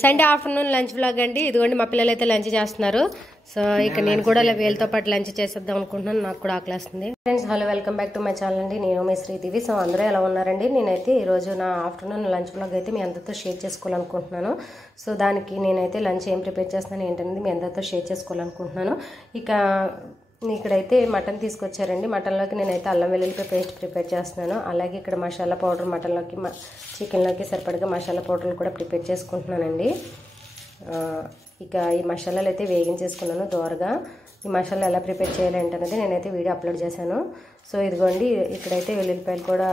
Sunday afternoon lunch vlog అండి. ఇదిగోండి మా పిల్లలు అయితే లంచ్ చేస్తున్నారు. సో ఇక నేను కూడా వీళ్ళతో పాటు లంచ్ చేసేద్దాం అనుకుంటున్నాను. నాకు కూడా ఆకలేస్తుంది. Friends hello, welcome back to my channel అండి. నేను మీ శ్రీదేవి. సో అందరూ ఎలా ఉన్నారండి? నేనైతే ఈరోజు నా ఆఫ్టర్నూన్ లంచ్ వ్లాగ్ అయితే మీ అందరితో షేర్ చేసుకోవాలనుకుంటున్నాను. సో దానికి నేనైతే లంచ్ ఏం ప్రిపేర్ చేస్తున్నాను ఏంటనేది మీ అందరితో షేర్ చేసుకోవాలనుకుంటున్నాను. ఇక ఇక్కడైతే మటన్ తీసుకొచ్చారండి. మటన్లోకి నేనైతే అల్లం వెల్లుల్లి పేస్ట్ ప్రిపేర్ చేస్తున్నాను. అలాగే ఇక్కడ మసాలా పౌడర్, మటన్లోకి చికెన్లోకి సరిపడగా మసాలా పౌడర్లు కూడా ప్రిపేర్ చేసుకుంటున్నానండి. ఇక ఈ మసాలాలు అయితే వేగించేసుకున్నాను దోరగా. ఈ మసాలా ఎలా ప్రిపేర్ చేయాలి ఏంటనేది నేనైతే వీడియో అప్లోడ్ చేశాను. సో ఇదిగోండి ఇక్కడైతే వెల్లుల్లిపాయలు కూడా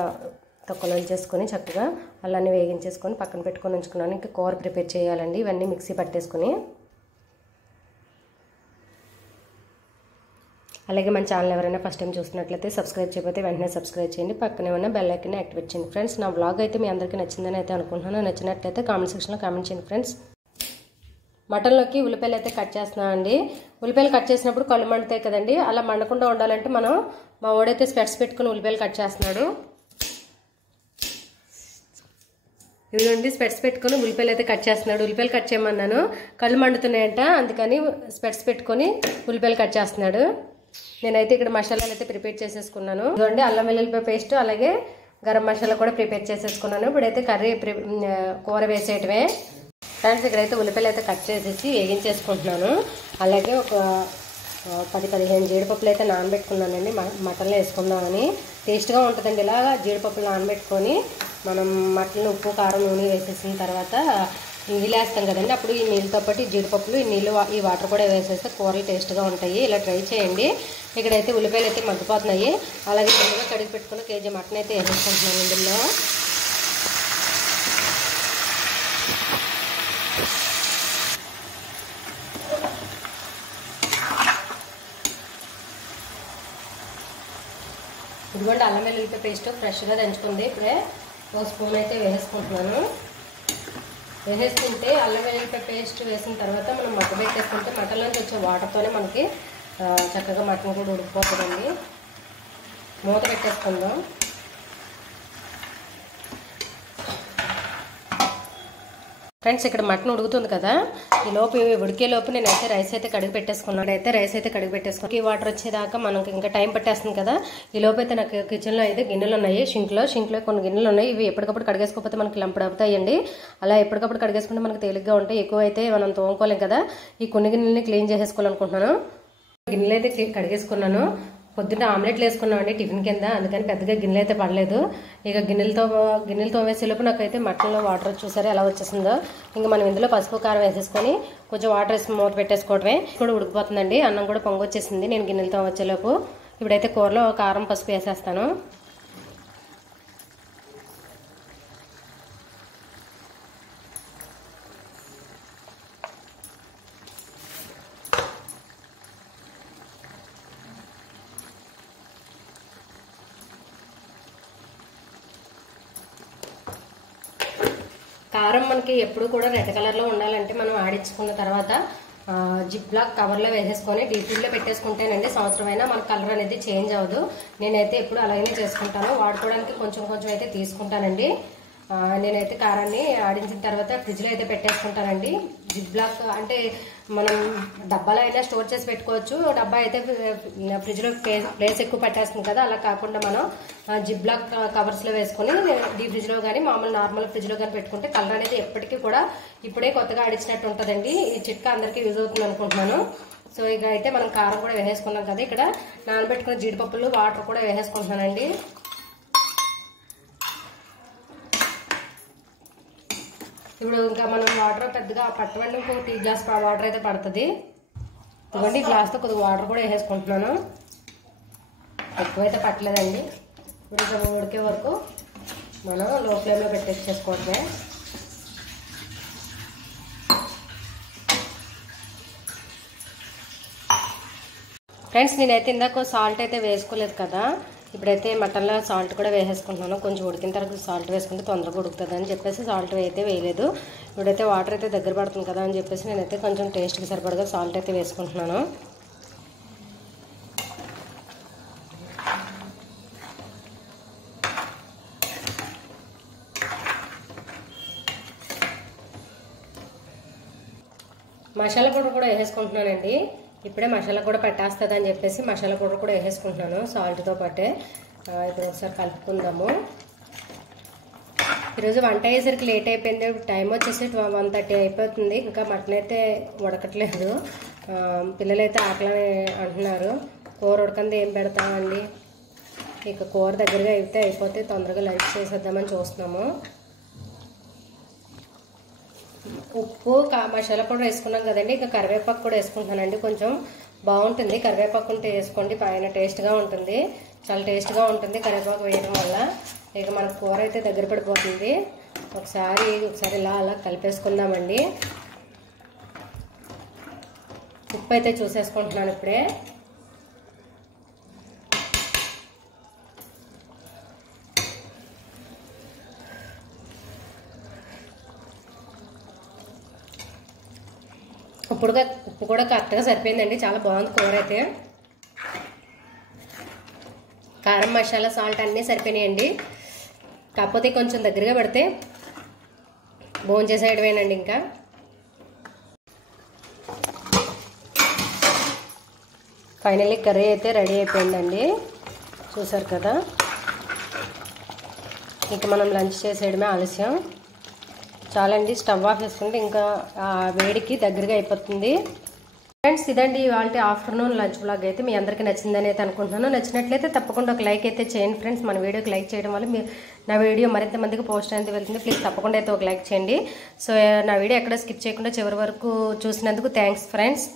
తొక్కలు చేసుకొని చక్కగా అల్లాన్ని వేగించేసుకొని పక్కన పెట్టుకొని ఉంచుకున్నాను. ఇంకా కూర ప్రిపేర్ చేయాలండి. ఇవన్నీ మిక్సీ పట్టేసుకొని. అలాగే మన ఛానల్ ఎవరైనా ఫస్ట్ టైం చూస్తున్నట్లయితే సబ్స్క్రైబ్ చేయకపోతే వెంటనే సబ్స్క్రైబ్ చేయండి. పక్కనే ఉన్న బెల్ ఐకాన్ని యాక్టివేట్ చేయండి. ఫ్రెండ్స్ నా వ్లాగ్ అయితే మీ అందరికీ నచ్చిందని అయితే అనుకుంటున్నాను. నచ్చినట్లయితే కామెంట్ సెక్షన్లో కామెంట్ చేయండి ఫ్రెండ్స్. మటన్లోకి ఉల్లిపాయలు అయితే కట్ చేస్తున్నాను అండి. ఉల్లిపాయలు కట్ చేసినప్పుడు కళ్ళు మండుతాయి కదండి. అలా మండకుండా ఉండాలంటే మా వాడైతే స్పెట్స్ పెట్టుకుని ఉల్లిపాయలు కట్ చేస్తున్నాడు. ఇదిగోండి స్పెట్స్ పెట్టుకొని ఉల్లిపాయలు అయితే కట్ చేస్తున్నాడు. ఉల్లిపాయలు కట్ చేయమన్నాను, కళ్ళు మండుతున్నాయంట, అందుకని స్పెట్స్ పెట్టుకొని ఉల్లిపాయలు కట్ చేస్తున్నాడు. నేనైతే ఇక్కడ మసాలాలు అయితే ప్రిపేర్ చేసేసుకున్నాను. ఇదిగోండి అల్లం వెల్లుల్లిపాయ పేస్ట్ అలాగే గరం మసాలా కూడా ప్రిపేర్ చేసేసుకున్నాను. ఇప్పుడైతే కూర వేసేయటమే. ఫ్రెండ్స్ ఇక్కడైతే ఉల్లిపాయలు అయితే కట్ చేసేసి వేగించేసుకుంటున్నాను. అలాగే ఒక 10-15 జీడిపప్పులు అయితే నానబెట్టుకున్నానండి. మటన్లో వేసుకుందామని. టేస్ట్గా ఉంటుందండి ఇలా జీడిపప్పులు నానబెట్టుకొని మనం మటన్లో ఉప్పు కారం నూనె వేసేసిన తర్వాత నీళ్ళు వేస్తాం కదండి. అప్పుడు ఈ నీళ్ళతో పాటు ఈ జీడిపప్పులు ఈ వాటర్ కూడా వేసేస్తే కూరలు టేస్ట్గా ఉంటాయి. ఇలా ట్రై చేయండి. ఇక్కడైతే ఉల్లిపాయలు అయితే మగ్గిపోతున్నాయి. అలాగే ముందుగా కడిగి పెట్టుకున్న కేజీ మటన్ అయితే వేసేసుకుంటున్నాను ఇందులో. ఇదిగోండి అల్లం వెల్లుల్లిపాయ పేస్ట్ ఫ్రెష్గా దంచుకుంది. ఇప్పుడే ఒక స్పూన్ అయితే వేసేసుకుంటున్నాను. వేసేసుకుంటే అల్లం వెల్లుల్లిపాయ పేస్ట్ వేసిన తర్వాత మనం మగ్గబెట్టేసుకుంటే మటన్లోంచి వచ్చే వాటర్తోనే మనకి చక్కగా మటన్ కూడా ఉడికిపోతుందండి. మూత పెట్టేసుకుందాం. ఫ్రెండ్స్ ఇక్కడ మటన్ ఉడుకుతుంది కదా, ఈ లోపు ఉడికేలోపు నేనైతే రైస్ అయితే కడిగి పెట్టేసుకున్నాను. రైస్ అయితే కడిగి పెట్టేసుకున్నాను. ఈ వాటర్ వచ్చేదాకా మనకి ఇంకా టైం పట్టేస్తుంది కదా. ఈ లోపు అయితే నాకు కిచెన్లో అయితే గిన్నెలు ఉన్నాయి. షింక్లో కొన్ని గిన్నెలు ఉన్నాయి. ఇవి ఎప్పటికప్పుడు కడిగేసుకోకపోతే మనకి లంపడు అవుతాయండి. అలా ఎప్పటికప్పుడు కడిగేసుకుంటే మనకి తేలిగ్గా ఉంటాయి. ఎక్కువ అయితే మనం తోముకోలేం కదా. ఈ కొన్ని గిన్నెలని క్లీన్ చేసేసుకోవాలనుకుంటున్నాను. గిన్నెలు అయితే కడిగేసుకున్నాను. పొద్దున్న ఆమ్లెట్లు వేసుకున్నామండి టిఫిన్ కింద, అందుకని పెద్దగా గిన్నెలు అయితే పడలేదు. ఇక గిన్నెలతో వేసేలోపు నాకైతే మటన్లో వాటర్ చూసారా ఎలా వచ్చేసిందో. ఇంకా మనం ఇందులో పసుపు కారం వేసేసుకొని కొంచెం వాటర్ వేసి మూత పెట్టేసుకోవటమే. కూడా ఉడికిపోతుందండి. అన్నం కూడా పొంగొచ్చేసింది నేను గిన్నెలతో వచ్చేలోపు. ఇప్పుడైతే కూరలో కారం పసుపు వేసేస్తాను. కారం మనకి ఎప్పుడు కూడా రెడ్ కలర్లో ఉండాలంటే మనం ఆడించుకున్న తర్వాత జిప్ లాక్ కవర్లో వేసేసుకొని డీప్ ఫ్రిడ్జ్లో పెట్టేసుకుంటేనండి సంవత్సరం అయినా మన కలర్ అనేది చేంజ్ అవ్వదు. నేనైతే ఎప్పుడు అలాగనే చేసుకుంటాను. వాడుకోవడానికి కొంచెం అయితే తీసుకుంటానండి. నేనైతే కారాన్ని ఆడించిన తర్వాత ఫ్రిడ్జ్లో అయితే పెట్టేసుకుంటానండి. జిప్ లాక్ అంటే మనం డబ్బాలో అయినా స్టోర్ చేసి పెట్టుకోవచ్చు. డబ్బా అయితే ఫ్రిడ్జ్లో ప్లేస్ ఎక్కువ పెట్టేస్తుంది కదా. అలా కాకుండా మనం జిప్ లాక్ కవర్స్లో వేసుకొని డీప్ ఫ్రిడ్జ్లో కానీ మామూలు నార్మల్ ఫ్రిడ్జ్లో కానీ పెట్టుకుంటే కలర్ అనేది ఎప్పటికీ కూడా ఇప్పుడే కొత్తగా ఆడించినట్టు ఉంటుందండి. ఈ చిట్కా అందరికీ యూజ్ అవుతుంది అనుకుంటున్నాను. సో ఇక అయితే మనం కారం కూడా వేసేసుకున్నాం కదా. ఇక్కడ నానబెట్టుకున్న జీడిపప్పులు వాటర్ కూడా వేసేసుకుంటున్నానండి. ఇప్పుడు ఇంకా మనం వాటర్ పెద్దగా పట్టమండి, ఇంకొక టీ గ్లాస్ వాటర్ అయితే పడుతుంది. ఇదిగోండి గ్లాస్తో కొద్దిగా వాటర్ కూడా వేసేసుకుంటున్నాను. ఎక్కువైతే పట్టలేదండి. ఇప్పుడు ఇంకా ఉడికే వరకు మనం లో ఫ్లేమ్లో పెట్టేసుకోవటమే. ఫ్రెండ్స్ నేనైతే ఇందాక సాల్ట్ అయితే వేసుకోలేదు కదా. ఇప్పుడైతే మటన్లో సాల్ట్ కూడా వేసేసుకుంటున్నాను. కొంచెం ఉడికిన తర్వాత సాల్ట్ వేసుకుంటే తొందరగా ఉడుకుతుంది అని చెప్పేసి సాల్ట్ అయితే వేయలేదు. ఇప్పుడైతే వాటర్ అయితే దగ్గర పడుతుంది కదా అని చెప్పేసి నేనైతే కొంచెం టేస్ట్కి సరిపడగా సాల్ట్ అయితే వేసుకుంటున్నాను. మసాలా పౌడర్ కూడా వేసేసుకుంటున్నానండి. ఇప్పుడే మసాలా కూడా పెట్టేస్తుంది అని చెప్పేసి మసాలా పౌడర్ కూడా వేసేసుకుంటున్నాను సాల్ట్తో పాటే. ఇప్పుడు ఒకసారి కలుపుకుందాము. ఈరోజు వంట అయ్యేసరికి లేట్ అయిపోయింది. టైం వచ్చేసి 1:30 అయిపోతుంది. ఇంకా మటన్ అయితే ఉడకట్లేదు. పిల్లలైతే ఆకలి అంటున్నారు. కూర ఉడకంది ఏం పెడతామండి. ఇక కూర దగ్గరగా అయితే అయిపోతే తొందరగా లంచ్ చేసేద్దామని చూస్తున్నాము. ఉప్పు మసాలా పౌడర్ వేసుకున్నాం కదండి. ఇక కరివేపాకు కూడా వేసుకుంటున్నానండి. కొంచెం బాగుంటుంది కరివేపాకు ఉంటే వేసుకోండి. పైన టేస్ట్గా ఉంటుంది. చాలా టేస్ట్గా ఉంటుంది కరివేపాకు వేయడం వల్ల. ఇక మన కూర అయితే దగ్గర పడిపోతుంది. ఒకసారి ఇలా అలా కలిపేసుకుందామండి. ఉప్పు అయితే చూసేసుకుంటున్నాను ఇప్పుడే. ఉప్పు కూడా కరెక్ట్గా సరిపోయిందండి. చాలా బాగుంది కూర అయితే. కారం మసాలా సాల్ట్ అన్నీ సరిపోయినాయండి. కాకపోతే కొంచెం దగ్గరగా పెడితే భోంచేసేయడమేనండి. ఇంకా ఫైనల్లీ కర్రీ అయితే రెడీ అయిపోయిందండి. చూసారు కదా. ఇక మనం లంచ్ చేసేయడమే ఆలస్యం. చాలండి. స్టవ్ ఆఫ్ చేసుకుంటే ఇంకా వేడికి దగ్గరగా అయిపోతుంది. ఫ్రెండ్స్ ఇదండి ఇవాళ ఆఫ్టర్నూన్ లంచ్ బ్లాగ్ అయితే మీ అందరికీ నచ్చిందని అయితే అనుకుంటున్నాను. నచ్చినట్లయితే తప్పకుండా ఒక లైక్ అయితే చేయండి ఫ్రెండ్స్. మన వీడియోకి లైక్ చేయడం వల్ల నా వీడియో మరింత మందికి పోస్ట్ అయితే వెళ్తుంది. ప్లీజ్ తప్పకుండా అయితే ఒక లైక్ చేయండి. సో నా వీడియో ఎక్కడ స్కిప్ చేయకుండా చివరి వరకు చూసినందుకు థ్యాంక్స్ ఫ్రెండ్స్.